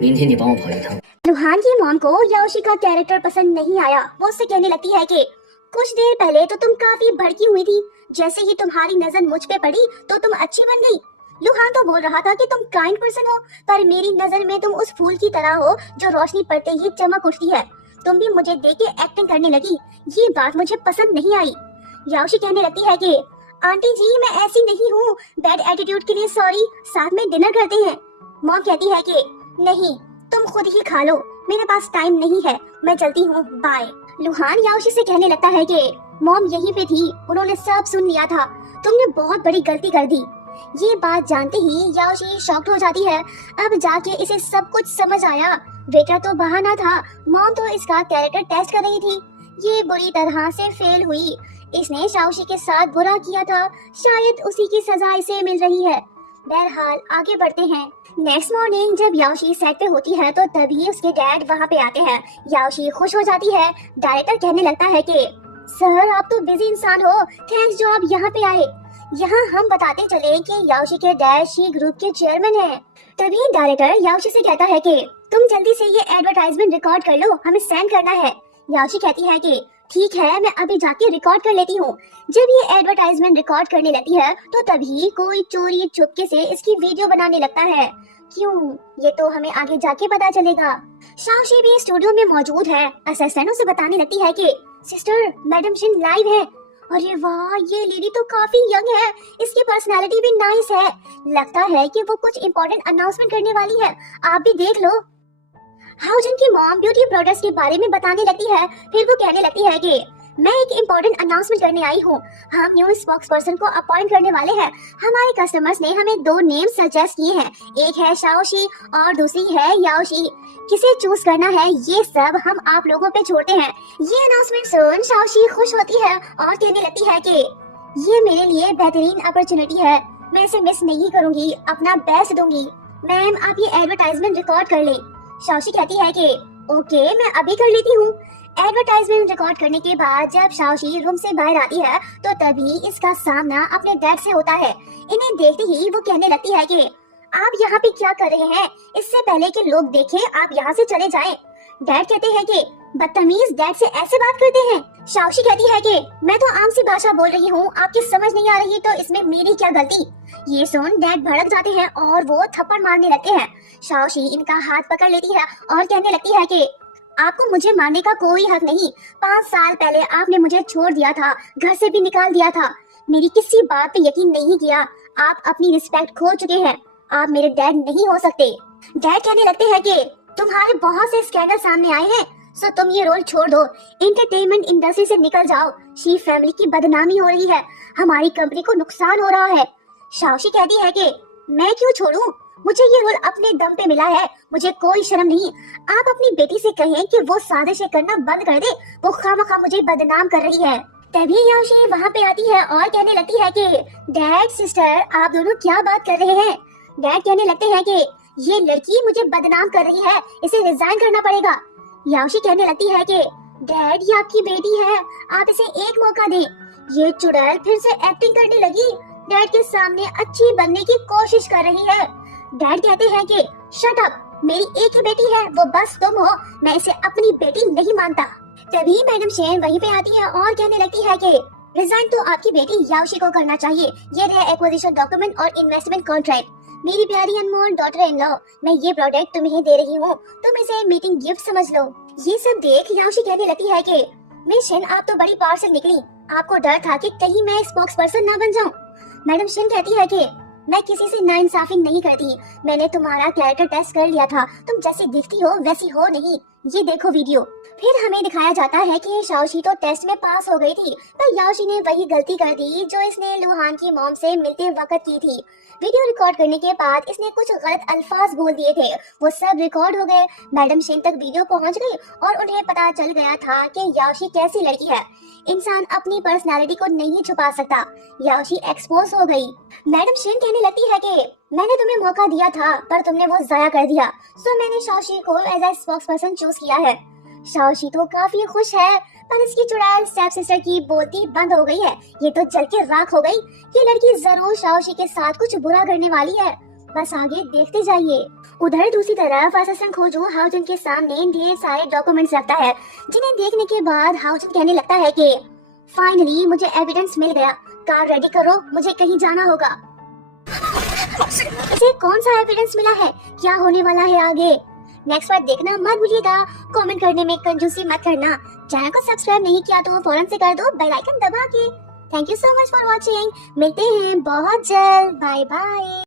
明天你帮我跑一趟。 लुहान की मॉम को याओशी का कैरेक्टर पसंद नहीं आया। वो उससे कहने लगती है कि कुछ देर पहले तो तुम काफी भड़की हुई थी, जैसे ही तुम्हारी नजर मुझ पे पड़ी तो तुम अच्छी बन गई। लुहान तो बोल रहा था कि तुम काइंड पर्सन हो, पर मेरी नजर में तुम उस फूल की तरह हो जो रोशनी पड़ते ही चमक उठती है। तुम भी मुझे देख के एक्टिंग करने लगी, ये बात मुझे पसंद नहीं आई। याओशी कहने लगती है कि आंटी जी मैं ऐसी नहीं हूँ, बैड एटीट्यूड के लिए सॉरी, साथ में डिनर करते हैं। मॉम कहती है कि नहीं, तुम खुद ही खा लो, मेरे पास टाइम नहीं है, मैं चलती हूँ, बाय। लुहान याओशी से कहने लगता है कि मॉम यहीं पे थी, उन्होंने सब सुन लिया था, तुमने बहुत बड़ी गलती कर दी। ये बात जानते ही याओशी शॉक्ड हो जाती है। अब जाके इसे सब कुछ समझ आया, वेटर तो बहाना था, मॉम तो इसका कैरेक्टर टेस्ट कर रही थी। ये बुरी तरह से फेल हुई, इसने शाओशी के साथ बुरा किया था, शायद उसी की सजा इसे मिल रही है। बहरहाल आगे बढ़ते हैं। नेक्स्ट मॉर्निंग जब याओशी सेट पे होती है तो तभी उसके डैड वहाँ पे आते हैं। याओशी खुश हो जाती है। डायरेक्टर कहने लगता है कि सर आप तो बिजी इंसान हो, थैंक्स जो आप यहाँ पे आए। यहाँ हम बताते चले कि याओशी के डैड शी ग्रुप के चेयरमैन हैं। तभी डायरेक्टर याओशी से कहता है कि तुम जल्दी से ये एडवर्टाइजमेंट रिकॉर्ड कर लो, हमें सेंड करना है। याओशी कहती है कि ठीक है, मैं अभी जाके रिकॉर्ड कर लेती हूँ। जब ये एडवर्टाइजमेंट रिकॉर्ड करने लगती है तो तभी कोई चोरी चुपके से इसकी वीडियो बनाने लगता है। क्यों, ये तो हमें आगे जाके पता चलेगा। शाओशी भी स्टूडियो में मौजूद है। असिस्टेंट उसे बताने लगती है कि सिस्टर मैडम शिन लाइव है। अरे वाह, ये लेडी तो काफी यंग है, इसकी पर्सनालिटी भी नाइस है, लगता है कि वो कुछ इम्पोर्टेंट अनाउंसमेंट करने वाली है, आप भी देख लो। हाउजन की मॉम ब्यूटी प्रोडक्ट्स के बारे में बताने लगती है। फिर वो कहने लगती है कि मैं एक इम्पोर्टेंट अनाउंसमेंट करने आई हूँ, हम न्यू स्पोक्स पर्सन को अपॉइंट करने वाले हैं। हमारे कस्टमर्स ने हमें 2 नेम सजेस्ट किए हैं, एक है शाओशी और दूसरी है याओशी, किसे चूज करना है ये सब हम आप लोगों पे छोड़ते हैं। ये अनाउंसमेंट सुन शाओशी खुश होती है और कहने लगती है कि ये मेरे लिए बेहतरीन अपॉर्चुनिटी है, मैं इसे मिस नहीं करूंगी, अपना बेस्ट दूंगी। मैम आप ये एडवर्टाइजमेंट रिकॉर्ड कर लें। शाओशी कहती है कि ओके मैं अभी कर लेती हूँ। एडवर्टाइजमेंट रिकॉर्ड करने के बाद जब शाओशी रूम से बाहर आती है तो तभी इसका सामना अपने डैड से होता है। इन्हें देखते ही वो कहने लगती है कि आप यहाँ पे क्या कर रहे हैं, इससे पहले कि लोग देखें आप यहाँ से चले जाएं। डैड कहते हैं कि बदतमीज, डैड से ऐसे बात करते हैं। शाओशी कहती है कि मैं तो आम सी भाषा बोल रही हूँ, आपकी समझ नहीं आ रही तो इसमें मेरी क्या गलती। ये सुन डैड भड़क जाते हैं और वो थप्पड़ मारने लगते हैं। शाओशी इनका हाथ पकड़ लेती है और कहने लगती है कि आपको मुझे मारने का कोई हक नहीं, 5 साल पहले आपने मुझे छोड़ दिया था, घर से भी निकाल दिया था, मेरी किसी बात पे यकीन नहीं किया, आप अपनी रिस्पेक्ट खो चुके हैं, आप मेरे डैड नहीं हो सकते। डैड कहने लगते हैं कि तुम्हारे बहुत से स्कैंडल सामने आए हैं, सो तुम ये रोल छोड़ दो, एंटरटेनमेंट इंडस्ट्री से निकल जाओ, शी फैमिली की बदनामी हो रही है, हमारी कंपनी को नुकसान हो रहा है। शाओशी कहती है कि मैं क्यों छोड़ूं, मुझे ये रोल अपने दम पे मिला है, मुझे कोई शर्म नहीं। आप अपनी बेटी से कहें कि वो साजिशें करना बंद कर दे, वो खामखा मुझे बदनाम कर रही है। तभी याओशी वहाँ पे आती है और कहने लगती है कि डैड सिस्टर आप दोनों क्या बात कर रहे हैं। डैड कहने लगते हैं कि ये लड़की मुझे बदनाम कर रही है, इसे रिजाइन करना पड़ेगा। याओशी कहने लगती है कि डैड ये आपकी बेटी है, आप इसे एक मौका दें। ये चुड़ैल फिर से एक्टिंग करने लगी, डैड के सामने अच्छी बनने की कोशिश कर रही है। डैड कहते हैं कि शट अप, मेरी एक ही बेटी है, वो बस तुम हो, मैं इसे अपनी बेटी नहीं मानता। तभी मैडम शेन वहीं पे आती है और कहने लगती है कि रिजाइन तो आपकी बेटी याओशी को करना चाहिए, ये रहे एक्विजिशन डॉक्यूमेंट और इन्वेस्टमेंट कॉन्ट्रैक्ट। मेरी प्यारी अनमोल डॉटर इन लॉ, मैं ये प्रोडक्ट तुम्हें दे रही हूँ, तुम इसे मीटिंग गिफ्ट समझ लो। ये सब देख याओशी कहने लगती है कि मिस शेन आप तो बड़ी पार से निकली, आपको डर था कि कहीं मैं स्पोक्स पर्सन न बन जाऊँ। मैडम शेन कहती है कि मैं किसी से नाइंसाफी नहीं करती, मैंने तुम्हारा कैरेक्टर टेस्ट कर लिया था, तुम जैसी दिखती हो वैसी हो नहीं, ये देखो वीडियो। फिर हमें दिखाया जाता है कि शाओशी तो टेस्ट में पास हो गई थी, पर याओशी ने वही गलती कर दी जो इसने लुहान की मॉम से मिलते वक्त की थी। वीडियो रिकॉर्ड करने के बाद इसने कुछ गलत अल्फाज बोल दिए थे, वो सब रिकॉर्ड हो गए, मैडम शेन तक वीडियो पहुंच गई और उन्हें पता चल गया था कि याओशी कैसी लड़की है। इंसान अपनी पर्सनालिटी को नहीं छुपा सकता, याओशी एक्सपोज हो गई। मैडम शेन कहने लगती है कि मैंने तुम्हें मौका दिया था पर तुमने वो जाया कर दिया, सो मैंने शाओशी को as a spokes person choose किया है। शाओशी तो काफी खुश है, पर इसकी चुड़ैल स्टेप सिस्टर की बोलती बंद हो गई है, ये तो जल के राख हो गई। ये लड़की जरूर शाओशी के साथ कुछ बुरा करने वाली है, बस आगे देखते जाइए। उधर दूसरी तरफ असिस्टेंट खोजू हाउजन के सामने ढेर सारे डॉक्यूमेंट्स रखता है, जिन्हें देखने के बाद हाउजन कहने लगता है कि फाइनली मुझे एविडेंस मिल गया, कार रेडी करो, मुझे कहीं जाना होगा। इसे कौन सा एविडेंस मिला है, क्या होने वाला है आगे, नेक्स्ट पार्ट देखना मत भूलिएगा। कमेंट करने में कंजूसी मत करना। चैनल को सब्सक्राइब नहीं किया तो फौरन से कर दो बेल आइकन दबा के। Thank you so much for watching. मिलते हैं बहुत जल्द। Bye bye.